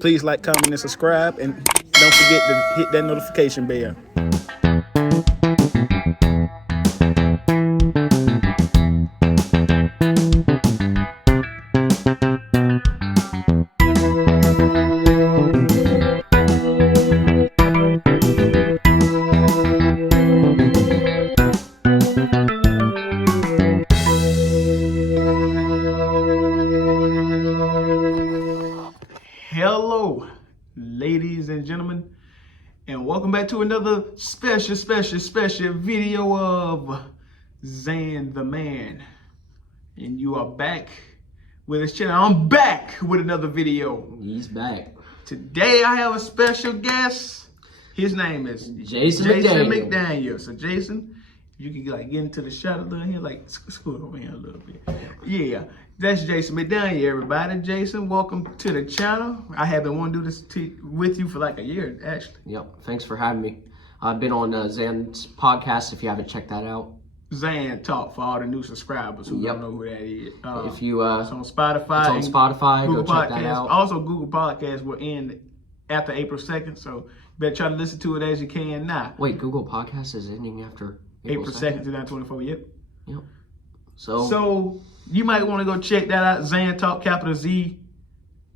Please like, comment, and subscribe. And don't forget to hit that notification bell. Hello, ladies and gentlemen, and welcome back to another special video of Zan the Man. And you are back with his channel. I'm back with another video. He's back. Today I have a special guest. His name is Jason McDaniel. So Jason, you can get into the shot a little here, scoot over here a little bit. Yeah, that's Jason McDaniel, everybody. Jason, welcome to the channel. I have been wanting to do this with you for like a year, actually. Yep, thanks for having me. I've been on Zan's podcast, if you haven't checked that out. Zan Talk, for all the new subscribers who don't know who that is. If you, it's on Spotify. It's on Spotify, Google go check Podcasts. that out. Also, Google Podcasts will end after April 2nd, so you better try to listen to it as you can now. Wait, Google Podcasts is ending after April 2nd, 2024, yep. Yep. So you might want to go check that out. Zan Talk, capital Z,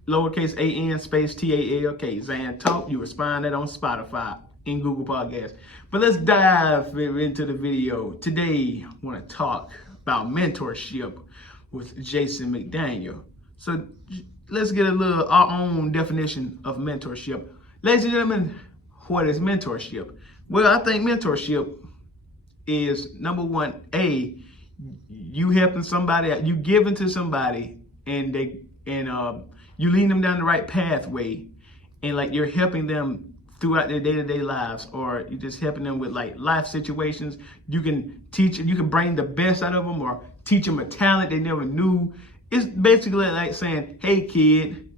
lowercase a-n, space T-A-L-K. Zan Talk. You will find that on Spotify and Google Podcasts. But let's dive into the video. Today, I want to talk about mentorship with Jason McDaniel. So let's get our own definition of mentorship. Ladies and gentlemen, what is mentorship? Well, I think mentorship is, number one, you helping somebody, you giving to somebody, and you lead them down the right pathway, and like you're helping them throughout their day-to-day lives, or you're just helping them with like life situations. You can teach, you can bring the best out of them, or teach them a talent they never knew. It's basically like saying, "Hey, kid,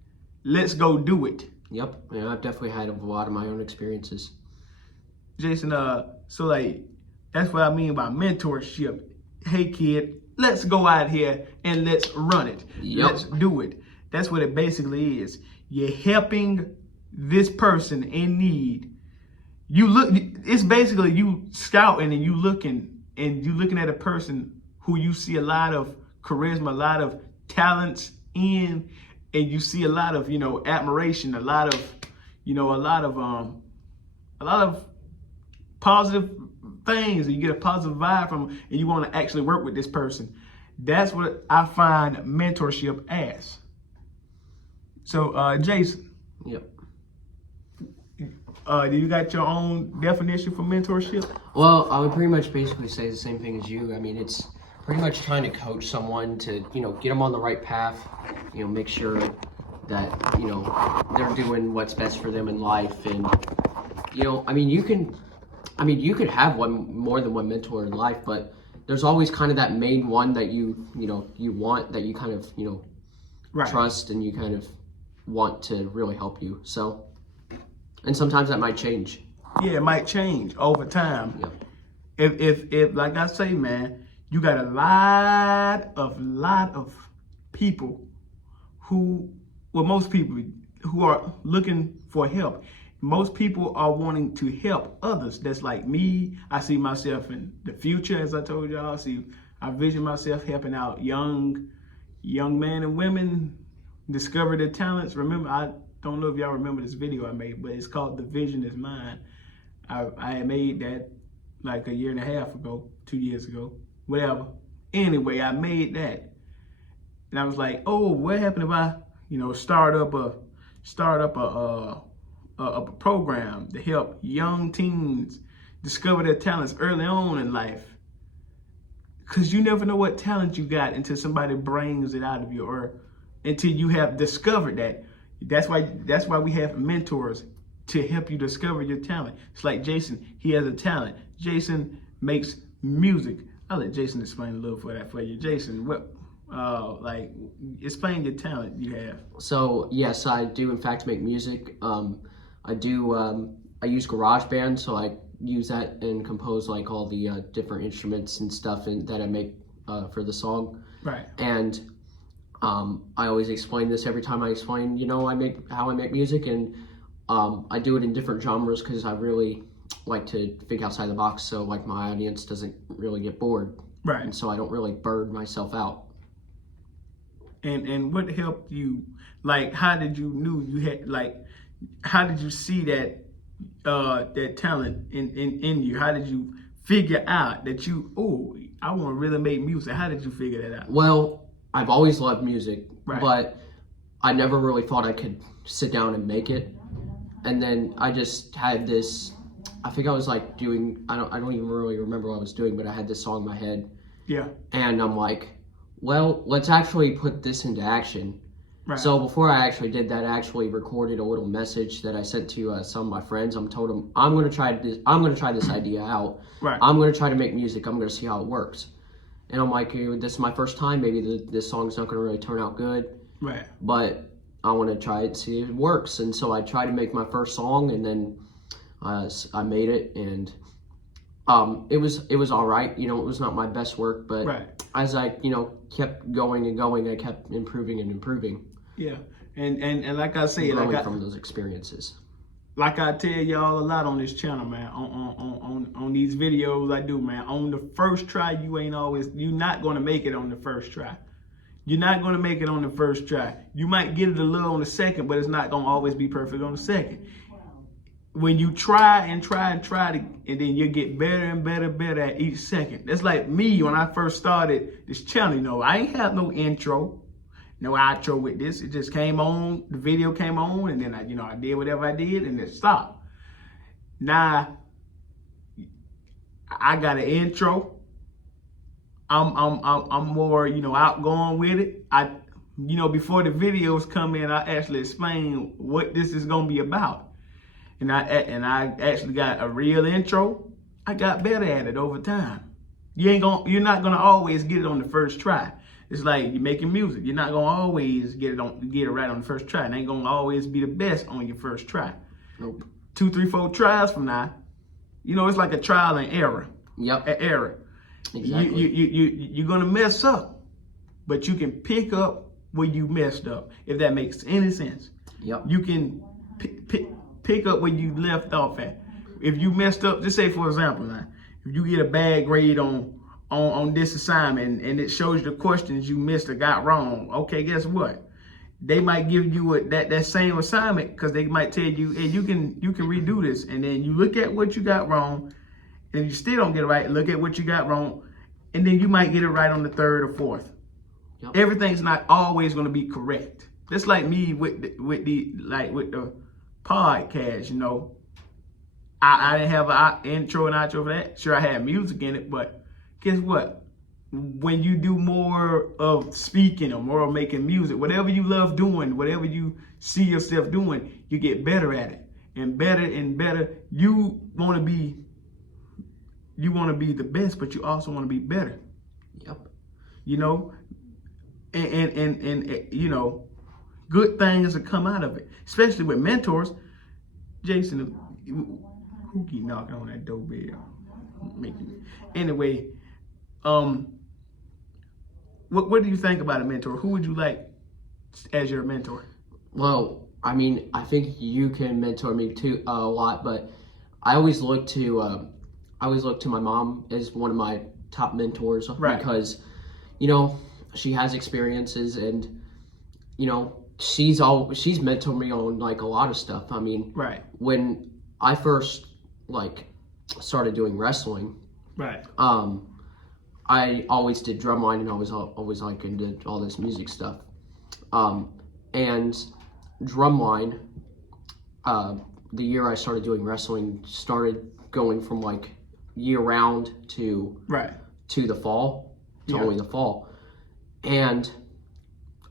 let's go do it." Yep, yeah, I've definitely had a lot of my own experiences. Jason, so like that's what I mean by mentorship. Hey, kid, let's go out here and let's run it. Yep. Let's do it. That's what it basically is. You're helping this person in need. It's basically you scouting and you looking at a person who you see a lot of charisma, a lot of talents in, and you see a lot of, admiration, a lot of positive things, and you get a positive vibe from them, and you want to actually work with this person. That's what I find mentorship as. So, Jason. Yep. Do you got your own definition for mentorship? Well, I would pretty much basically say the same thing as you. I mean, it's pretty much trying to coach someone to, get them on the right path, make sure that, they're doing what's best for them in life. And, you could have more than one mentor in life, but there's always kind of that main one that you want, that you kind of, right, trust, and you kind of want to really help you. So, and sometimes that might change. Yeah, it might change over time. Yeah. If like I say, man, you got a lot of people most people who are looking for help. Most people are wanting to help others. That's like me. I see myself in the future, as I told y'all. I vision myself helping out young men and women discover their talents. Remember, I don't know if y'all remember this video I made, but it's called "The Vision Is Mine." I made that like a year and a half ago, 2 years ago, whatever. Anyway, I made that, and I was like, "Oh, what happened if I, start up a program to help young teens discover their talents early on in life?" Because you never know what talent you got until somebody brings it out of you, or until you have discovered that. That's why we have mentors, to help you discover your talent. It's like Jason, he has a talent. Jason makes music. I'll let Jason explain a little for you. Jason, explain your talent you have. So yes, I do in fact make music. I use GarageBand, so I use that and compose like all the different instruments and stuff that I make for the song. Right. And I always explain this every time I explain, how I make music, and I do it in different genres because I really like to think outside the box, so like my audience doesn't really get bored, Right. and so I don't really burn myself out. And what helped you? Like, how did you knew you had, like, how did you see that that talent in you? How did you figure out that I want to really make music? How did you figure that out? Well, I've always loved music, Right. but I never really thought I could sit down and make it. And then I just had this, I think I was like doing, I don't even really remember what I was doing, but I had this song in my head. Yeah. And I'm like, well, let's actually put this into action. Right. So before I actually did that, I actually recorded a little message that I sent to some of my friends. I told them, I'm going to try this idea out. Right. I'm going to try to make music. I'm going to see how it works. And I'm like, this is my first time. Maybe this song's not going to really turn out good. Right. But I want to try it and see if it works. And so I tried to make my first song, and then I made it, and it was all right. It was not my best work, but Right. as I kept going and going, I kept improving and improving. Yeah. And like I say, growing from those experiences. Like I tell y'all a lot on this channel, man, on these videos I do, man. On the first try, you're not gonna make it on the first try. You're not gonna make it on the first try. You might get it a little on the second, but it's not gonna always be perfect on the second. When you try and try and and then you get better and better at each second. That's like me when I first started this channel. I ain't have no intro, no outro with this. It just came on, the video came on, and then I did whatever I did, and it stopped. Now I got an intro. I'm more outgoing with it. Before the videos come in, I actually explain what this is gonna be about. And I actually got a real intro. I got better at it over time. You're not gonna always get it on the first try. It's like you're making music. You're not gonna always get it right on the first try. It ain't gonna always be the best on your first try. Nope. 2, 3, 4 tries from now, it's like a trial and error. Yep. An error. Exactly. You're gonna mess up, but you can pick up where you messed up. If that makes any sense. Yep. You can pick up where you left off at. If you messed up, just say for example, now, if you get a bad grade on this assignment and it shows you the questions you missed or got wrong, okay, guess what? They might give you that same assignment because they might tell you, hey, you can redo this, and then you look at what you got wrong, and you still don't get it right. Look at what you got wrong, and then you might get it right on the third or fourth. Yep. Everything's not always going to be correct. Just like me with the podcast, I didn't have an intro and outro for that. Sure, I had music in it, but guess what? When you do more of speaking or more of making music, whatever you love doing, whatever you see yourself doing, you get better at it. And better. You want to be the best, but you also want to be better. Yep. And good things that come out of it, especially with mentors. Jason, who keep knocking on that doorbell? Anyway, what do you think about a mentor? Who would you like as your mentor? Well, I mean, I think you can mentor me too a lot, but I always look to my mom as one of my top mentors, right? Because she has experiences, and she's mentored me on like a lot of stuff. I mean, right. When I first started doing wrestling, right. I always did drumline, and I was always into all this music stuff. And drumline, the year I started doing wrestling, started going from like year round to the fall, to only the fall. And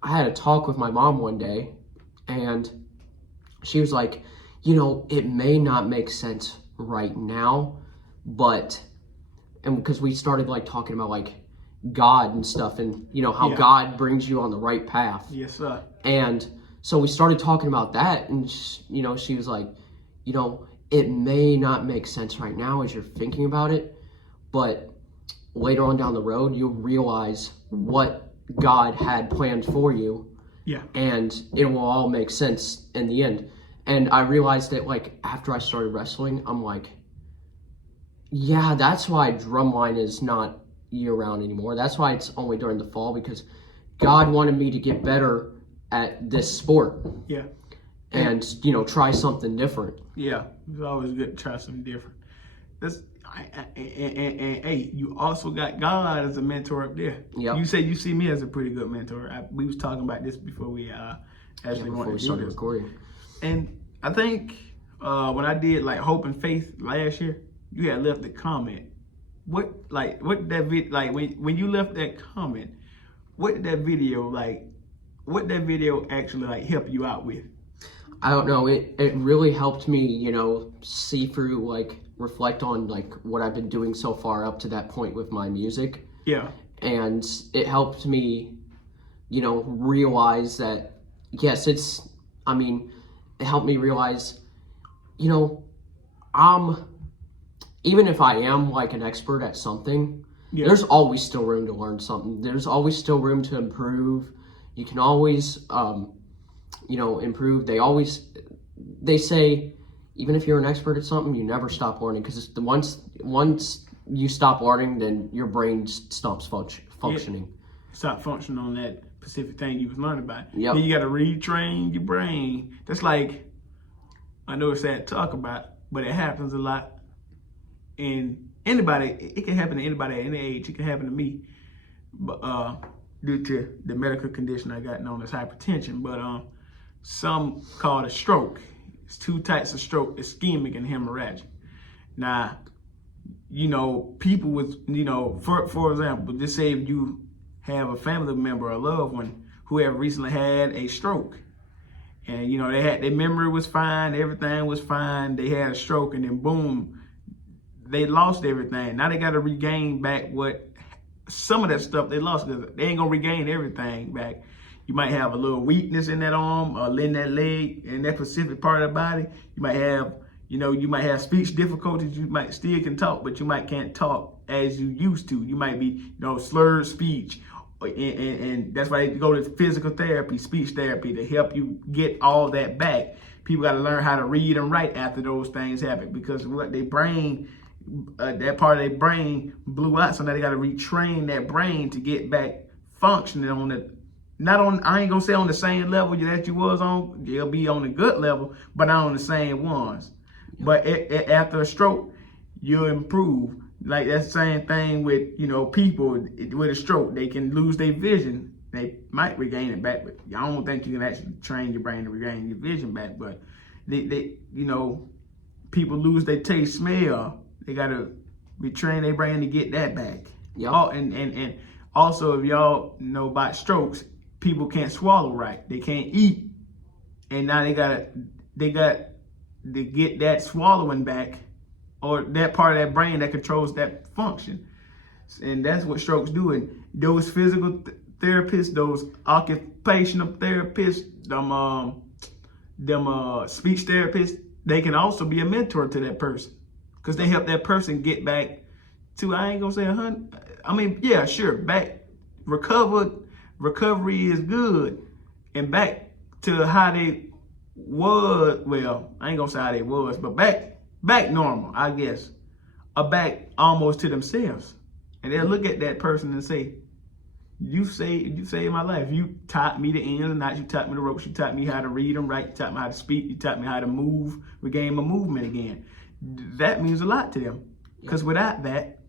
I had a talk with my mom one day, and she was like, it may not make sense right now, and because we started like talking about like God and stuff, and how God brings you on the right path. Yes, sir. And so we started talking about that, and she was like, it may not make sense right now as you're thinking about it, but later on down the road, you'll realize what God had planned for you, Yeah. and it will all make sense in the end. And I realized that, like, after I started wrestling, I'm like, yeah, that's why drumline is not year-round anymore. That's why it's only during the fall, because God wanted me to get better at this sport. Yeah. And, you know, try something different. Yeah. It's always good to try something different. And hey, you also got God as a mentor up there. Yep. You say you see me as a pretty good mentor. We was talking about this before we actually Before we started recording. And I think when I did like Hope and Faith last year, you had left a comment. What that when you left that comment, what did that video actually like help you out with? I don't know. It really helped me, you know, see through, like, reflect on, like, what I've been doing so far up to that point with my music. Yeah. And it helped me, you know, realize that, yes, it helped me realize, you know, even if I am, like, an expert at something, Yeah. there's always still room to learn something. There's always still room to improve. You can always, you know, improve. They say, even if you're an expert at something, you never stop learning, because once you stop learning, then your brain stops functioning. Stop functioning on that specific thing you was learning about. Yep. Then you got to retrain your brain. That's like, I know it's sad to talk about, but it happens a lot. And it can happen to anybody at any age. It can happen to me, but due to the medical condition I got known as hypertension. But some call it a stroke. It's two types of stroke: ischemic and hemorrhagic. Now, you know, people with, you know, for example, just say if you have a family member or a loved one who have recently had a stroke, and you know their memory was fine, everything was fine, they had a stroke, and then boom, they lost everything. Now they got to regain back some of that stuff they lost, because they ain't gonna regain everything back. You might have a little weakness in that arm or in that leg, in that specific part of the body. You might have speech difficulties. You might still can talk, but you might can't talk as you used to. You might be, you know, slurred speech. And that's why you go to physical therapy, speech therapy, to help you get all that back. People got to learn how to read and write after those things happen, because what their brain, that part of their brain blew out. So now they got to retrain that brain to get back functioning I ain't gonna say on the same level that you was on. You'll be on the good level, but not on the same ones. But after a stroke, you'll improve. Like that same thing with, you know, people with a stroke. They can lose their vision. They might regain it back, but I don't think you can actually train your brain to regain your vision back. But they you know, people lose their taste, smell. They gotta retrain their brain to get that back. Yep. Oh, and also, if y'all know about strokes, people can't swallow right. They can't eat, and now they got to get that swallowing back, or that part of that brain that controls that function. And that's what strokes do. And those physical therapists, those occupational therapists, them speech therapists, they can also be a mentor to that person, because they help that person get back to, I ain't gonna say 100. I mean, yeah, sure, back recovery is good, and back to how they was. Well, I ain't gonna say how they was, but back normal, I guess, or back almost to themselves. And they'll look at that person and say, you saved my life. You taught me the ins and outs. You taught me the ropes. You taught me how to read and write. You taught me how to speak. You taught me how to move, regain my movement again. That means a lot to them, because without that,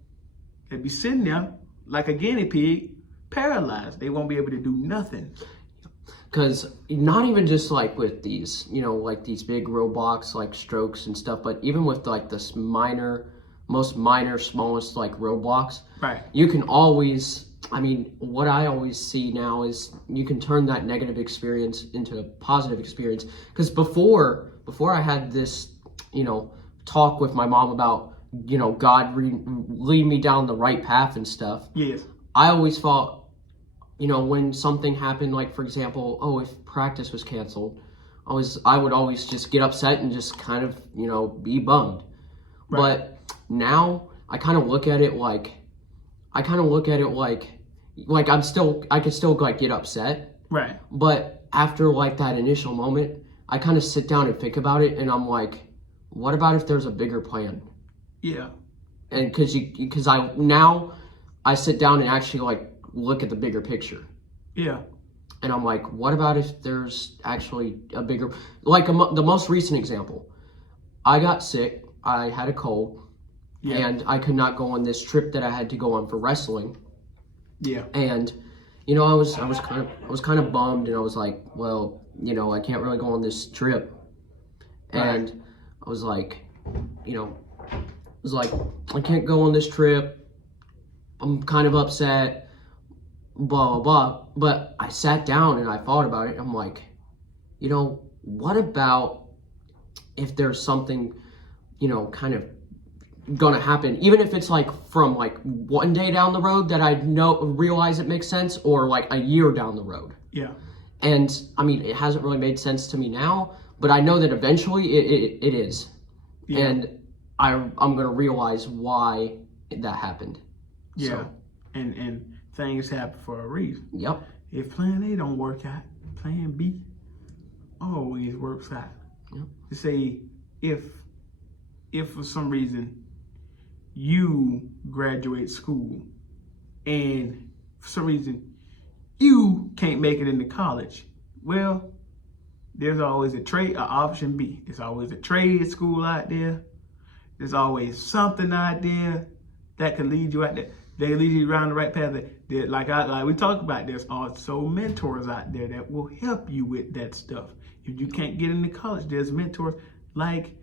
they'd be sitting there like a guinea pig, paralyzed. They won't be able to do nothing. Because not even just like with these, you know, like these big roadblocks like strokes and stuff, but even with like this most minor, smallest like roadblocks, right? You can always, I mean, what I always see now is you can turn that negative experience into a positive experience. Because before I had this, you know, talk with my mom about, you know, God lead me down the right path and stuff. Yes. I always thought, you know, when something happened, like for example, if practice was canceled, I would always just get upset and just kind of, you know, be bummed. Right. But now I kind of look at it like, like I could still like get upset. Right. But after like that initial moment, I kind of sit down and think about it, and I'm like, what about if there's a bigger plan? Yeah. And because I sit down and actually like look at the bigger picture. Yeah. And I'm like, what about if there's actually a bigger, like the most recent example, I got sick, I had a cold, and I could not go on this trip that I had to go on for wrestling. Yeah. And, you know, I was kind of bummed, and I was like, well, you know, I can't really go on this trip. And I was like, you know, I can't go on this trip. I'm kind of upset, blah, blah, blah. But I sat down and I thought about it. I'm like, you know, what about if there's something, you know, kind of gonna happen, even if it's like from like one day down the road that I realize it makes sense, or like a year down the road. Yeah. And I mean, it hasn't really made sense to me now, but I know that eventually it is. Yeah. And I'm gonna realize why that happened. Yeah. So, And things happen for a reason. yep. If plan A don't work out, plan B always works out. Yep. To say if for some reason you graduate school and for some reason you can't make it into college, well, there's always a option B. There's always a trade school out there. There's always something out there that can lead you out there. They lead you around the right path. Like we talk about, there's also mentors out there that will help you with that stuff. If you can't get into college, there's mentors. Like,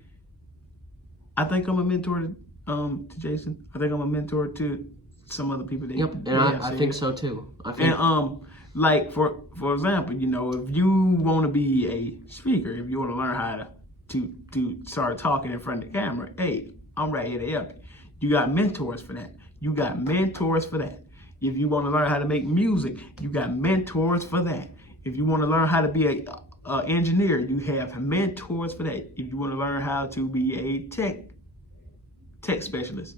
I think I'm a mentor to Jason. I think I'm a mentor to some other people. Yep, and I think so too. And like for example, you know, if you want to be a speaker, if you want to learn how to start talking in front of the camera, hey, I'm right here to help you. You got mentors for that. You got mentors for that. If you want to learn how to make music, you got mentors for that. If you want to learn how to be a engineer, you have mentors for that. If you want to learn how to be a tech specialist,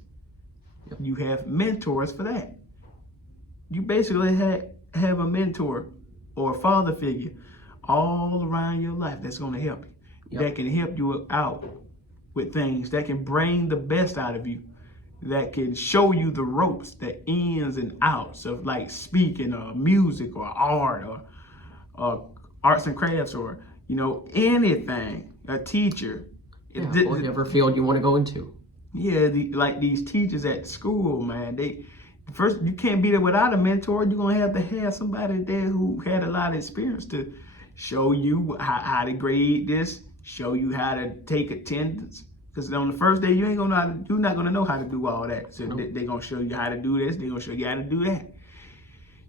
you have mentors for that. You basically have a mentor or a father figure all around your life that's going to help you. That can help you out with things, that can bring the best out of you, that can show you the ropes, the ins and outs of like speaking or music or art or arts and crafts, or, you know, anything. A teacher. Yeah, whatever field you want to go into. Yeah, like these teachers at school, man, first, you can't be there without a mentor. You're going to have somebody there who had a lot of experience to show you how to grade this, show you how to take attendance. Because on the first day, you're not gonna know how to do all that. So they're gonna show you how to do this. They're gonna show you how to do that.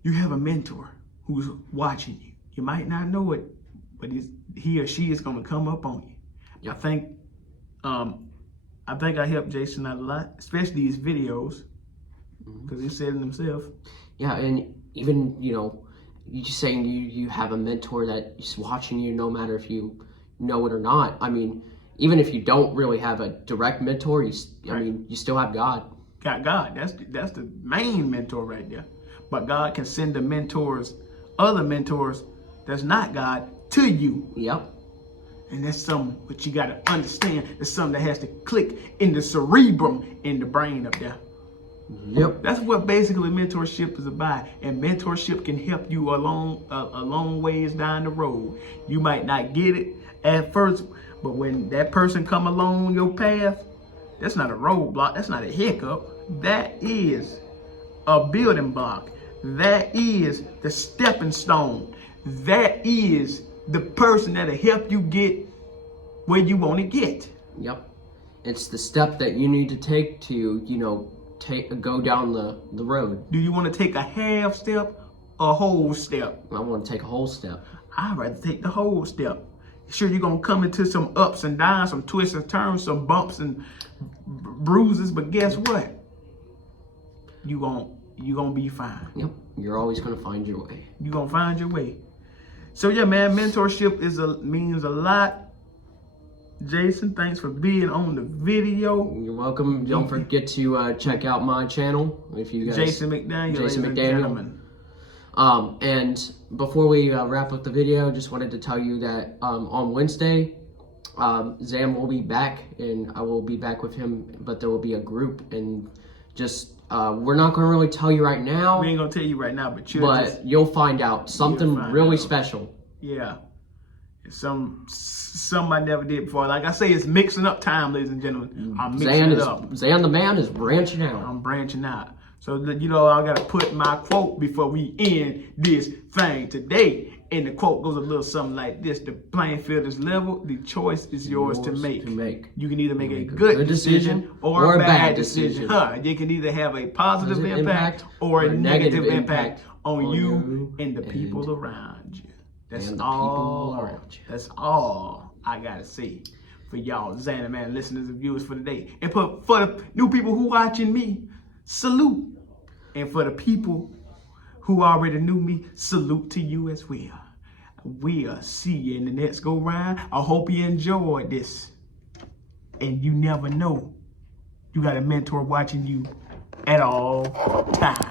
You have a mentor who's watching you. You might not know it, but he or she is gonna come up on you. Yep. I think I helped Jason out a lot, especially his videos, because he said it himself. Yeah, and even, you know, you just saying you have a mentor that is watching you, no matter if you know it or not. I mean, even if you don't really have a direct mentor, I mean, you still have God. Got God. That's the main mentor right there. But God can send other mentors that's not God to you. Yep. And that's something what you got to understand. It's something that has to click in the cerebrum, in the brain up there. Yep. That's what basically mentorship is about. And mentorship can help you a long ways down the road. You might not get it at first, but when that person come along your path, that's not a roadblock. That's not a hiccup. That is a building block. That is the stepping stone. That is the person that'll help you get where you want to get. Yep. It's the step that you need to take to, you know, go down the road. Do you want to take a half step or a whole step? I want to take a whole step. I'd rather take the whole step. Sure, you're going to come into some ups and downs, some twists and turns, some bumps and bruises, but guess what? You're going to be fine. Yep. You're always going to find your way. You're going to find your way. So yeah, man, mentorship means a lot. Jason, thanks for being on the video. You're welcome. Don't forget to check out my channel if you guys. Jason McDaniel. Jason ladies and McDaniel. gentlemen. And before we wrap up the video, just wanted to tell you that on Wednesday, Zam will be back, and I will be back with him, but there will be a group, and just we're not going to really tell you right now. We ain't gonna tell you right now, but you'll find out something really out. special. Yeah, some I never did before. Like I say, it's mixing up time, ladies and gentlemen. I'm mixing it up. Zan the man is branching out. I'm branching out. So you know, I gotta put my quote before we end this thing today. And the quote goes a little something like this: "The playing field is level. The choice is yours to make. You can either make a good decision or a bad decision. You can either have a positive impact or a negative impact on you and the people around you. That's all. That's all I gotta say for y'all, Xana Man listeners and viewers for today. And for the new people who watching me, salute. And for the people who already knew me, salute to you as well. We'll see you in the next go round. I hope you enjoyed this. And you never know, you got a mentor watching you at all times.